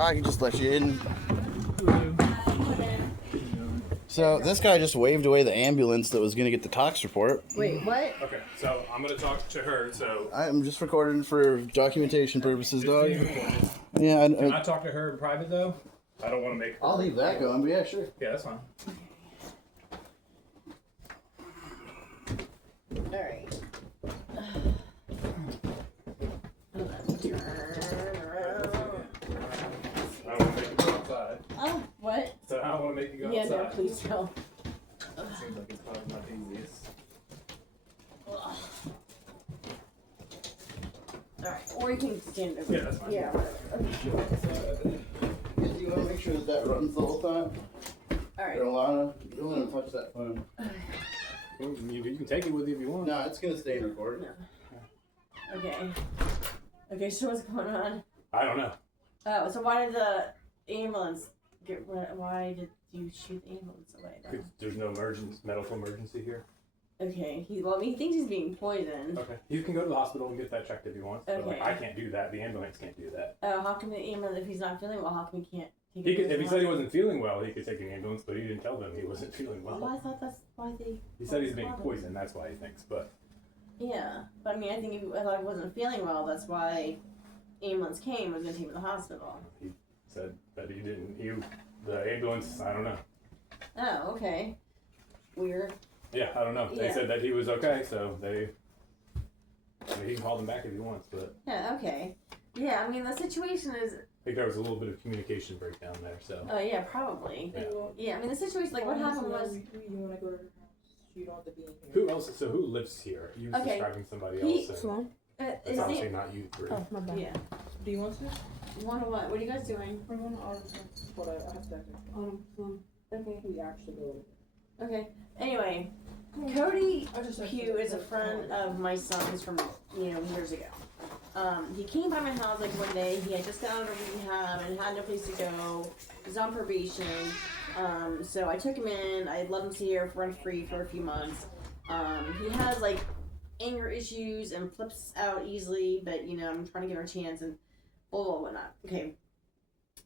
I can just let you in. So this guy just waved away the ambulance that was going to get the tox report. Wait, what? Okay, so I'm gonna talk to her. So I'm just recording for documentation purposes, dog. Can Yeah, I talk to her in private though? I don't want to make. I'll leave that going, but yeah, sure. Yeah, that's fine. Alright. I don't want to make you go outside. Oh, what? So I don't want to make you go Yeah, outside. no, please don't. Seems like it's probably not the easiest. Alright, or you can stand over. Yeah, that's fine. Yeah, whatever. You want to make sure that runs the whole time? Alright. Alana, you don't want to touch that phone. You can take it with you if you want. No, it's going to stay in recording. No. Okay. Okay, so what's going on? I don't know. Oh, so why did the ambulance get, why did you shoot the ambulance away then? 'Cause there's no medical emergency here. Okay, he thinks he's being poisoned. Okay. You can go to the hospital and get that checked if you want. But like, Okay. I can't do that. The ambulance can't do that. How come the ambulance, if he's not feeling well, how come he can't take He him could, to if the he said he hospital? wasn't feeling well, he could take an ambulance, but he didn't tell them he wasn't feeling well. Well, I thought that's why they... He said he's being poisoned. That's why he thinks. But Yeah, but I mean, I think I thought he wasn't feeling well, that's why ambulance came, was going to take him to the hospital. he said that he didn't. The ambulance. I don't know. Oh, okay. Weird. Yeah, I don't know. They Yeah. said that he was okay, so he can call them back if he wants. But Yeah, okay. Yeah, I mean, the situation is... I think there was a little bit of communication breakdown there. So Oh, yeah, probably. Yeah. Yeah, I mean, the situation, like, what happened was... You want to go to her house? You don't have to be in here. who else? So who lives here? You was Okay. describing somebody He- else. And Is it's obviously it... not you three. Oh, my bad. Yeah. Do you want to? One what? What are you guys doing? We're going to our but I have to. Okay. We actually go. Okay. Anyway, Cody Pugh is a friend of my son's from, years ago. He came by my house like one day. He had just got out of rehab and had no place to go. He was on probation. So I took him in. I let him stay here rent free for a few months. He has like anger issues and flips out easily, but I'm trying to give him a chance and blah blah whatnot. Okay.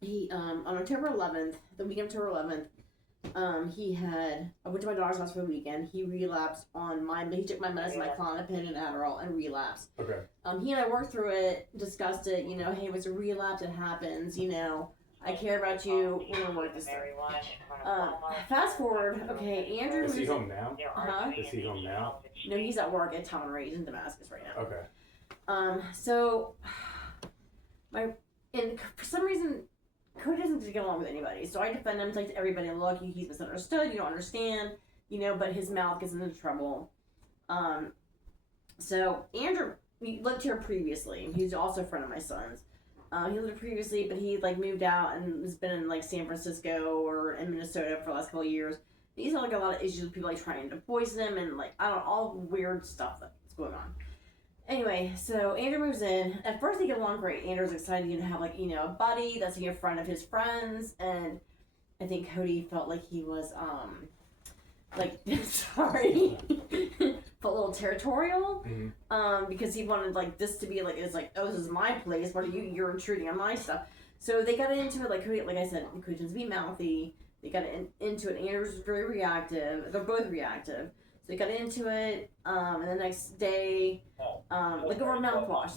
He on October 11th, the weekend of October 11th. I went to my daughter's house for the weekend. He relapsed he took my medicine, my Klonopin and Adderall, and relapsed. Okay. He and I worked through it, discussed it, hey, it was a relapse, it happens, I care about you, we're gonna work this through. Fast forward, okay, Andrew Is he home now? Huh? Is he home now? No, he's at work at Town He's in Damascus right now. Okay. So, for some reason, Cody doesn't get along with anybody, so I defend him to everybody. Look, he's misunderstood. You don't understand, but his mouth gets into trouble. So Andrew, he lived here previously. He's also a friend of my son's. He lived here previously, but he moved out and has been in San Francisco or in Minnesota for the last couple of years. He's had a lot of issues with people trying to poison him and I don't know, all weird stuff that's going on. Anyway, so Andrew moves in. At first they get along great. Andrew's excited to have a buddy that's a friend of his friends, and I think Cody felt like he was sorry, felt a little territorial. Mm-hmm. Because he wanted this to be oh, this is my place. What are you're intruding on my stuff. So they got into it Cody, like I said, Cody tends to be mouthy. They got into it. Andrew's very reactive. They're both reactive. So they got into it, and the next day, over mouthwash,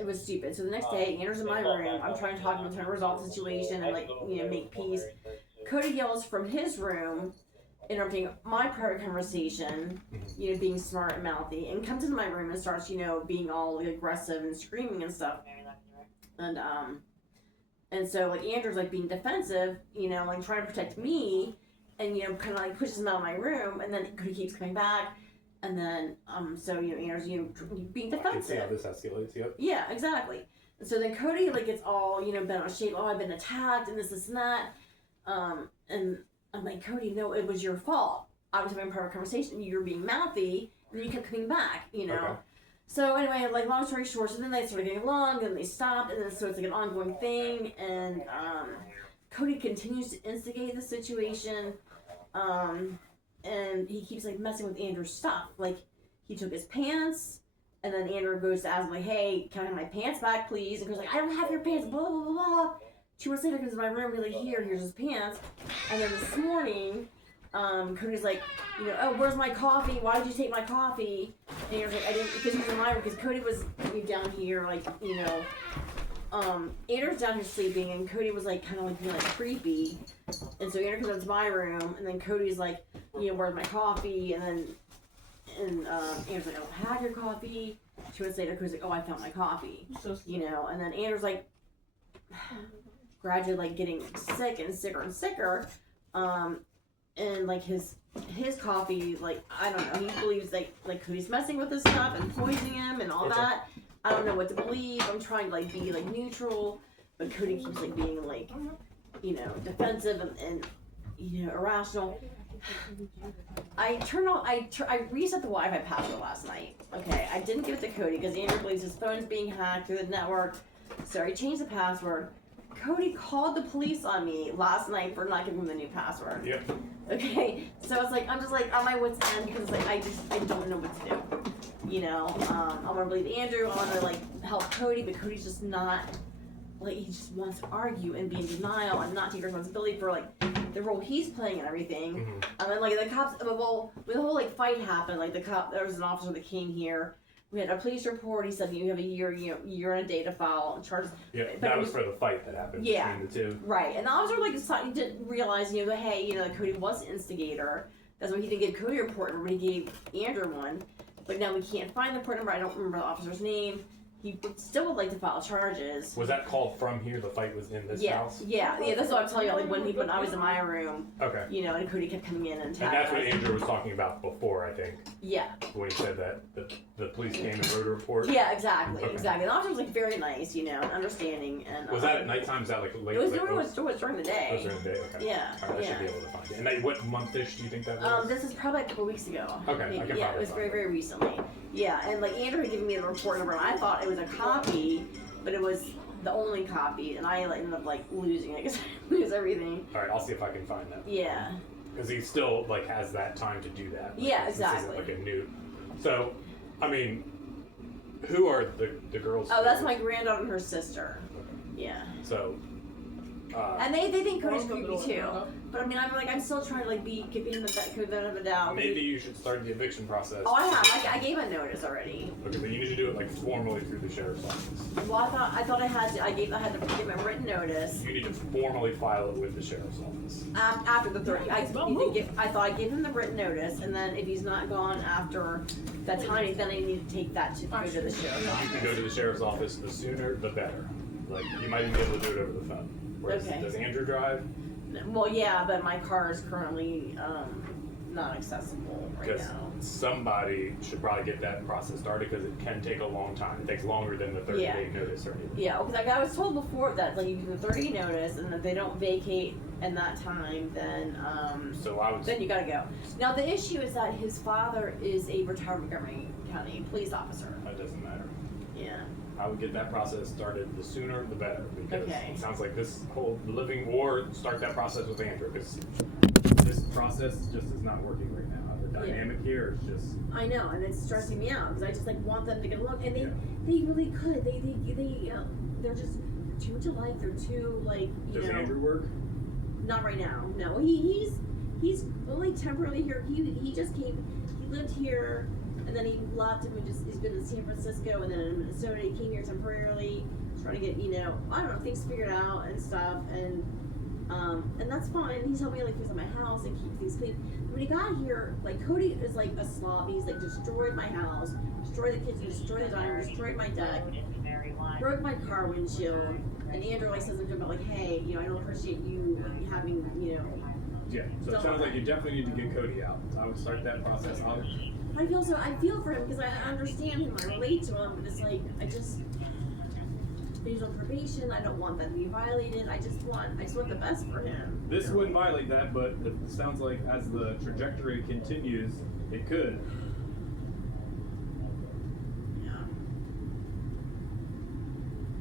it was stupid. So the next day, Andrew's in my room, I'm trying to talk to him, trying to resolve the situation and, make peace. Cody yells from his room, interrupting my private conversation, being smart and mouthy, and comes into my room and starts, being all aggressive and screaming and stuff. And so, Andrew's, being defensive, trying to protect me, and kind of pushes him out of my room, and then he keeps coming back, and then so Andrew's being defensive. I can see how this escalates. Yep. Yeah, exactly. And so then Cody gets all bent out of shape. Oh, I've been attacked, and this and that. And I'm like, Cody, no, it was your fault. I was having a private conversation. You were being mouthy, and then you kept coming back. Okay. So anyway, long story short, so then they started getting along, then they stopped, and then so it's an ongoing thing, and Cody continues to instigate the situation. And he keeps messing with Andrew's stuff. He took his pants, and then Andrew goes to ask him hey, can I have my pants back, please? And goes I don't have your pants, blah blah blah blah. 2 months later, comes in my room, be like, here's his pants. And then this morning, Cody's like, you know, oh, where's my coffee? Why did you take my coffee? And he was like, I didn't, because he was in my room, because Cody was down here, like, you know, Andrew's down here sleeping, and Cody was like, kind of like being like creepy. And so Andrew comes into my room, and then Cody's like, you know, where's my coffee? And then, Andrew's like, I don't have your coffee. 2 months later, Cody's like, oh, I found my coffee. You know, and then Andrew's like, gradually like getting sick and sicker and sicker. And like his coffee, like, I don't know, he believes like Cody's messing with his stuff and poisoning him and all that. I don't know what to believe. I'm trying to like be like neutral, but Cody keeps like being like, you know, defensive and you know, irrational. I reset the Wi-Fi password last night. Okay, I didn't give it to Cody because Andrew believes his phone's being hacked through the network. So I changed the password. Cody called the police on me last night for not giving him the new password. Yep. Okay, so it's like I'm just like on my wits end because it's like I don't know what to do. You know, I want to believe Andrew. I want to like help Cody, but Cody's just not. Like, he just wants to argue and be in denial and not take responsibility for like the role he's playing and everything. Mm-hmm. And then like the cops, well, when the whole like fight happened, like there was an officer that came here. We had a police report. He said you have a year and a day to file charges. Yeah, but that was for the fight that happened between the two. Right, and the officer like didn't realize, you know, that hey, you know, that Cody was the instigator. That's why he didn't give Cody a report number. He gave Andrew one. But now we can't find the report number. I don't remember the officer's name. He still would like to file charges. Was that called from here? The fight was in this house? Yeah, that's what I'm telling you. Like when I was in my room, Okay. you know, and Cody kept coming in and And that's what us. Andrew was talking about before, I think, Yeah, when he said that the police came and wrote a report. yeah, exactly, Okay. exactly. The officer was like very nice, you know, and understanding. And Was that at nighttime? Is that like late? It was like, during the day. It was during the day. Okay. Yeah, All right, I yeah. should be able to find it. And that, what month-ish do you think that was? This is probably a couple weeks ago. Okay, I can Yeah, probably it was find very, it. very recently. Yeah, and like Andrew had given me the report number, and I thought it was a copy, but it was the only copy, and I ended up like losing it because I lose everything. All right, I'll see if I can find that. Yeah. Because he still like has that time to do that. Like, Yeah, this exactly. isn't like a new. So, I mean, who are the girls? Oh, that's my granddaughter and her sister. Yeah. So. And they think Cody's Well, creepy too. But I mean, I'm still trying to like give him the benefit of the doubt. Maybe you should start the eviction process. Oh, I have. I gave a notice already. Okay, but you need to do it like formally through the sheriff's office. Well, I thought I had to. I had to give him a written notice. You need to formally file it with the sheriff's office. After the 30, I thought I'd give him the written notice, and then if he's not gone after that time, then I need to take that to go to the sheriff's You office. can go to the sheriff's office. The sooner, the better. Like you might even be able to do it over the phone. Whereas, Okay. does Andrew drive? Well, yeah, but my car is currently not accessible right Because now. somebody should probably get that process started because it can take a long time. It takes longer than the 30-day notice or anything. Yeah, because like I was told before that like you give them 30 notice, and if they don't vacate in that time, then So I would. then you gotta go. Now the issue is that his father is a retired Montgomery County police officer. That doesn't matter. Yeah. I would get that process started the sooner the better because Okay. it sounds like this whole living or start that process with Andrew because this process just is not working right now. The dynamic here is just. I know, and it's stressing me out because I just like want them to get along, and Yeah. they really could. They're just too much alike. They're too like you Does know. Andrew work? Not right now. No, he's only temporarily here. He just came. He lived here, and then he left, and he's been in San Francisco, and then in Minnesota. He came here temporarily, trying to get I don't know, things figured out and stuff, and that's fine. He's helped me like fix up my house and keep things clean. When he got here, like Cody is like a slob. He's like destroyed my house, destroyed the kitchen, destroyed the dining room, destroyed my deck, broke my car windshield. And Andrew like says something about like, hey, I don't appreciate you having, Yeah. So it sounds like you definitely need to get Cody out. I would start that process. I feel for him because I understand him, I relate to him, but it's like he's on probation. I don't want that to be violated. I just want the best for him. This wouldn't violate that, but it sounds like as the trajectory continues, it could. Yeah.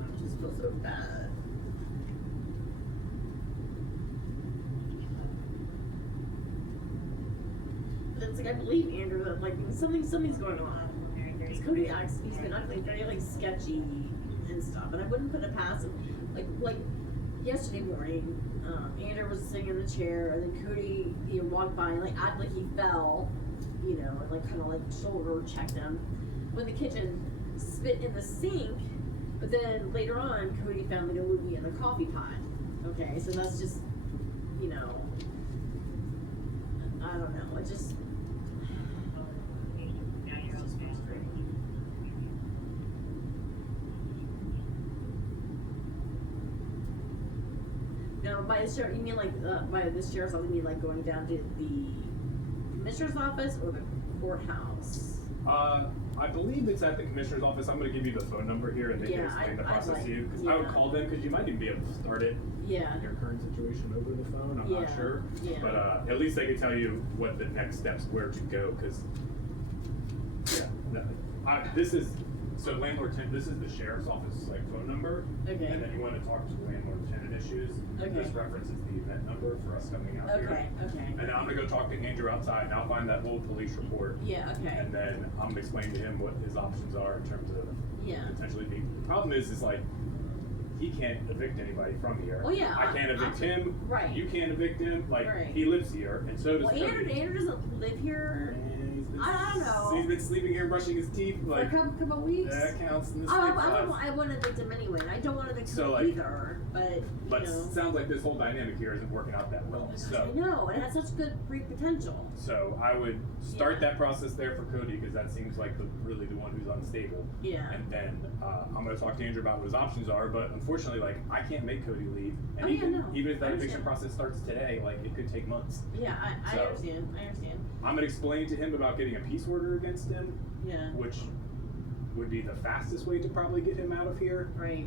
I just feel so bad. But it's like I believe Andrew that like something's going on. Because Cody he's been acting very like sketchy and stuff, and I wouldn't put it past him. Like yesterday morning, Andrew was sitting in the chair, and then Cody, walked by and like acted like he fell, and like kind of like shoulder checked him. Went in the kitchen, spit in the sink, but then later on, Cody found like a loogie in the coffee pot. Okay, so that's just, I don't know. It just. Now, by the sheriff, you mean like by the sheriff's office? You mean like going down to the commissioner's office or the courthouse? I believe it's at the commissioner's office. I'm going to give you the phone number here, and they can explain the process to you. Because I would call them, because you might even be able to start it in your current situation over the phone. I'm not sure, but at least they can tell you what the next steps, where to go. Because this is so landlord tenant. This is the sheriff's office like phone number. Okay. And then you want to talk to landlord tenant issues. Okay. This references the event number for us coming out here. Okay. And then I'm gonna go talk to Andrew outside, and I'll find that old police report. Yeah. Okay. And then I'm gonna explain to him what his options are in terms of potentially being. The problem is like he can't evict anybody from here. Well, yeah. I can't evict him. Right. You can't evict him. Like he lives here, and so does Cody. Andrew doesn't live here. I don't know. He's been sleeping here, brushing his teeth, like for a couple of weeks. That counts in the I want to evict him anyway. I don't want to evict him either. But it sounds like this whole dynamic here isn't working out that well. So I know, and it has such good free potential. So I would start that process there for Cody, because that seems like really the one who's unstable. Yeah. And then I'm going to talk to Andrew about what his options are. But unfortunately, like I can't make Cody leave. And even if that eviction process starts today, like it could take months. Yeah, I understand. I'm going to explain to him about getting a peace order against him. Yeah. Which would be the fastest way to probably get him out of here. Right.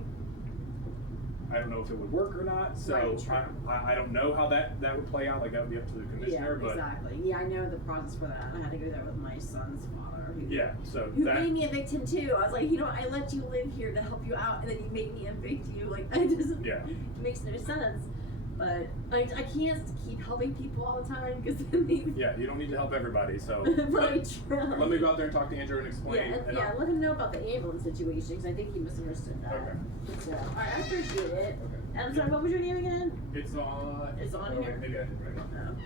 I don't know if it would work or not, so I don't know how that would play out. Like that would be up to the commissioner. Yeah, exactly. Yeah, I know the process for that. I had to go there with my son's father. Who made me evict him too. I was like, I let you live here to help you out, and then you made me evict you. Like that doesn't. Yeah. It makes no sense. But I can't keep helping people all the time because then they. Yeah, you don't need to help everybody. So let me go out there and talk to Andrew and explain. Let him know about the ambulance situation because I think he misunderstood that. Okay. So, all right, I appreciate it. Okay. And sorry, what was your name again? It's on. It's on here. Maybe I didn't write it down.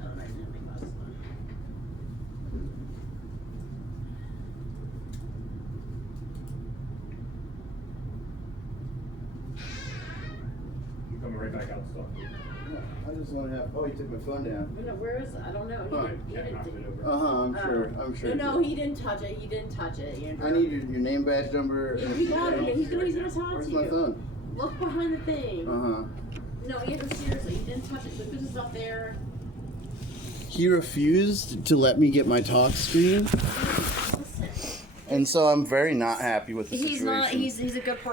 Oh, I didn't have my glasses on. Coming right back out to talk to you. I just want to have. Oh, he took my phone down. No, where is it? I don't know. He didn't. I'm sure. No, he didn't touch it. Andrew. I need your name badge number. You got it. He's gonna talk to you. Where's my phone? Look behind the thing. No, Andrew, seriously, he didn't touch it. The business up there. He refused to let me get my talk screen. And so I'm very not happy with the situation. He's a good person.